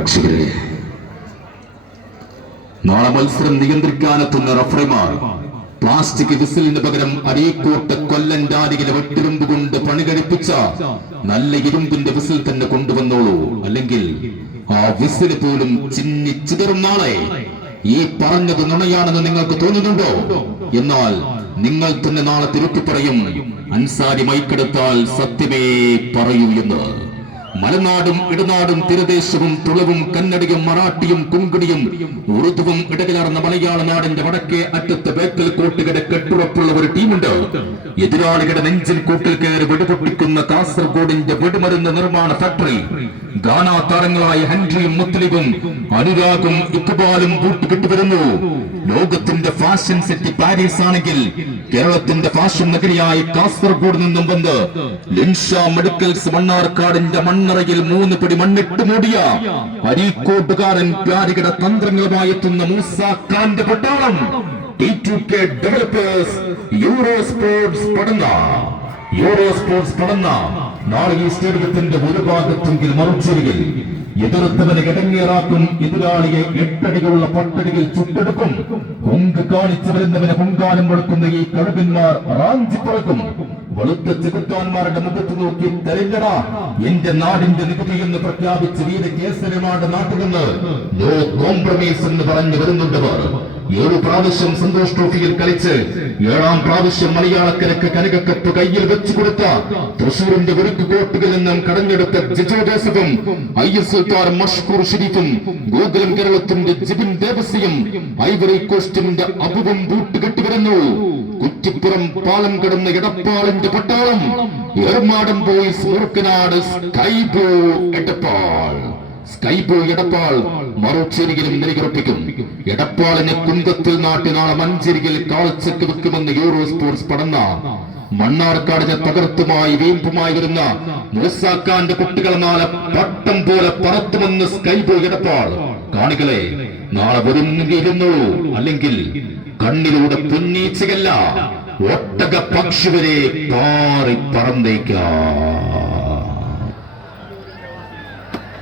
പ്രേക്ഷകരെ നാളെ മത്സരം നിയന്ത്രിക്കാനെത്തുന്ന റഫറിമാർ പ്ലാസ്റ്റിക് വിസിലിന് പകരം അരീക്കോട്ട് കൊല്ലൻ ഡാലിയിലെ വെട്ടിരുമ്പ് കൊണ്ട് പണി കഴിപ്പിച്ച നല്ല ഇരുമ്പിന്റെ വിസിൽ തന്നെ കൊണ്ടുവന്നോളൂ. അല്ലെങ്കിൽ ആ വിസിൽ പോലും ചിന്നി ചിതറും നാളെ. ഈ പറഞ്ഞത് നുണയാണെന്ന് നിങ്ങൾക്ക് തോന്നുന്നുണ്ടോ? എന്നാൽ നിങ്ങൾ തന്നെ നാളെ തിരുത്തി പറയും അൻസാരി മൈക്കെടുത്താൽ സത്യമേ പറയൂ എന്ന്. മലനാടും ഇടനാടും തീരദേശവും തുളവും കന്നടിയും മറാഠിയും കുങ്കിണിയും ഉറുദുവും ഇടകലർന്ന മലയാള നാടിന്റെ വടക്കേ അറ്റത്ത് ബേക്കൽ കോട്ടുകട കെട്ടുറപ്പുള്ള ഒരു ടീമുണ്ട്. എതിരാളികളുടെ നെഞ്ചിൽ കൂട്ടിൽ കയറി വെടിപൊട്ടിക്കുന്ന കാസർഗോഡിന്റെ വെടിമരുന്ന് നിർമ്മാണ ഫാക്ടറി ഗാനാ താരങ്ങളായ ഹൻറിയും മുത്തലിബും അനുരാഗും ഇക്ബാലും കൂട്ടുകെട്ടുവരുന്നു ലോകത്തിന്റെ ഫാഷൻ സിറ്റി പാരീസ് ആണെങ്കിൽ കേരളത്തിന്റെ ഫാഷൻ നഗരിയായ കാസർഗോഡ് നിന്നും വന്ന് ലിൻഷ മെഡിക്കൽസ് മണ്ണാർക്കാടിന്റെ മണ്ണറയിൽ മൂന്ന് പിടി മണ്ണിട്ട് മൂടിയ അരീക്കോട്ടുകാരൻ പ്യാരികട തന്ത്രങ്ങളുമായി എത്തുന്ന മൂസ ഖാന്റെ പട്ടാളം. T2K developers euro sports Padanna euro sports കടന്ന നാളെ ഈ സ്റ്റേഡിയത്തിന്റെ ഒരു ഭാഗത്തെങ്കിൽ മറുചേരിയിൽ എതിർത്തവനെ കിടങ്ങേറാക്കും എതിരാളിയെ എട്ടടികളുള്ള പട്ടടികൾ ചുട്ടെടുക്കും. ഹുങ്ക് കാണിച്ചു വരുന്നവനെ പൊങ്കാലം വെളുക്കുന്ന ഈ കഴുകന്മാർ റാഞ്ചി പറക്കും. വെളുത്ത ചെകുത്താന്മാരുടെ മുഖത്ത് നോക്കി തെരഞ്ഞടാ എന്റെ നാടിന്റെ നികുതി എന്ന് പ്രഖ്യാപിച്ച് വീര കേസരമാട് നാട്ടുകെന്ന് നോ കോംപ്രമൈസ് എന്ന് പറഞ്ഞു വരുന്നുണ്ടവർ ഏഴു പ്രാവശ്യം സന്തോഷ് ട്രോഫിയിൽ കളിച്ച് ഏഴാം പ്രാവശ്യം മലയാളക്കരക്ക് കനകക്കപ്പ് കയ്യിൽ വെച്ചു കൊടുത്ത തൃശൂരിന്റെ വെറുക്ക് കോട്ടുകളിൽ നിന്നും കടഞ്ഞെടുത്ത ജിജോ ജോസഫും ഐ എസ് എൽ മഷ്കൂർ ഷെരീഫും ഗോകുലം കേരളത്തിന്റെ ജിബിൻ ദേവസിയും ഐവറി കോസ്റ്റിന്റെ അബുവും ബൂട്ട് വരുന്നു കുറ്റിപ്പുറം പാലം കിടന്ന് ഇടപ്പാളിന്റെ പട്ടാളം. ഏർമാടം പോയി സൂർക്കനാട് സ്കൈബോ എടപ്പാൾ. സ്കൈ ബ്ലൂ എടപ്പാൾ മറുചേരിയിലും നിലയുറപ്പിക്കും. എടപ്പാളിനെ കുന്തത്തിൽ നാട്ടി നാളെ മഞ്ചേരിയിൽ കാഴ്ചക്ക് വെക്കുമെന്ന് യൂറോ സ്പോർട്സ് പടന്ന മണ്ണാർക്കാടിനെ തകർത്തുമായി വീമ്പുമായി വരുന്ന മൂസാക്കാന്റെ കുട്ടികൾ നാളെ പട്ടം പോലെ പറത്തുമെന്ന് സ്കൈബോ എടപ്പാൾ. കാണികളെ നാളെ വരുന്നു അല്ലെങ്കിൽ കണ്ണിലൂടെ പുന്നീച്ചയല്ല ഒട്ടക പക്ഷി വരെ പാറി പറന്നേക്കാം.